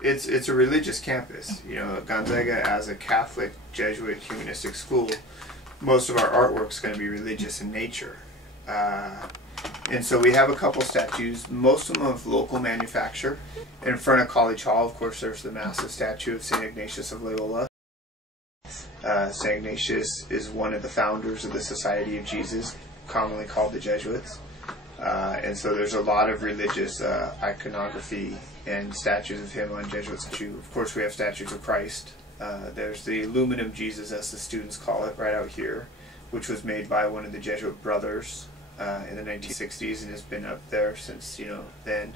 It's a religious campus. You know, Gonzaga as a Catholic Jesuit humanistic school, most of our artwork is going to be religious in nature. And so we have a couple statues, most of them of local manufacture. In front of College Hall, of course, there's the massive statue of St. Ignatius of Loyola. St. Ignatius is one of the founders of the Society of Jesus, commonly called the Jesuits. And so there's a lot of religious iconography and statues of him on Jesuit statue. Of course, we have statues of Christ. There's the aluminum Jesus, as the students call it, right out here, which was made by one of the Jesuit brothers in the 1960s and has been up there since, then.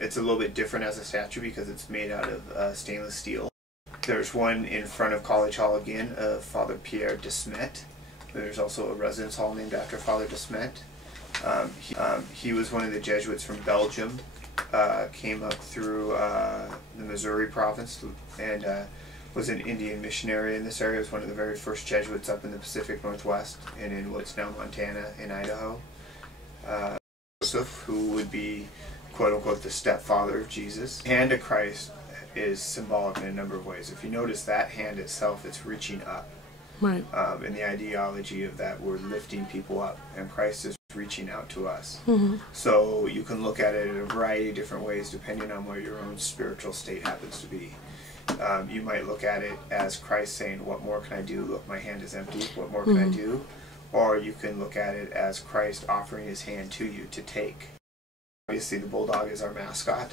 It's a little bit different as a statue because it's made out of stainless steel. There's one in front of College Hall again of Father Pierre de Smet. There's also a residence hall named after Father de Smet. He was one of the Jesuits from Belgium, came up through the Missouri province and was an Indian missionary in this area. Was one of the very first Jesuits up in the Pacific Northwest and in what's now Montana and Idaho. Joseph, who would be quote-unquote the stepfather of Jesus. Hand of Christ is symbolic in a number of ways. If you notice that hand itself, it's reaching up. Right. And the ideology of that, we're lifting people up, and Christ is reaching out to us. Mm-hmm. So you can look at it in a variety of different ways depending on where your own spiritual state happens to be. You might look at it as Christ saying, what more can I do? Look, my hand is empty. What more can I do? Or you can look at it as Christ offering his hand to you to take. Obviously, the bulldog is our mascot.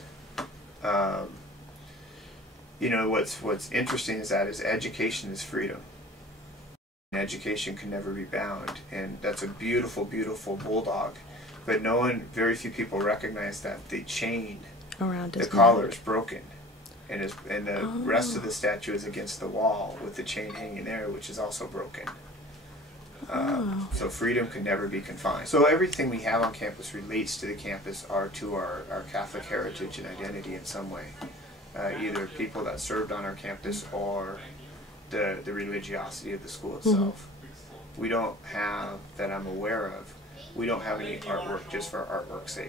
What's interesting is that education is freedom. And education can never be bound, and that's a beautiful, beautiful bulldog. But very few people recognize that the chain Around the his collar neck. is broken, and the rest of the statue is against the wall with the chain hanging there, which is also broken. So freedom can never be confined. So everything we have on campus relates to the campus or to our Catholic heritage and identity in some way. Either people that served on our campus or the religiosity of the school itself. We don't have, that I'm aware of, we don't have any artwork just for artwork's sake.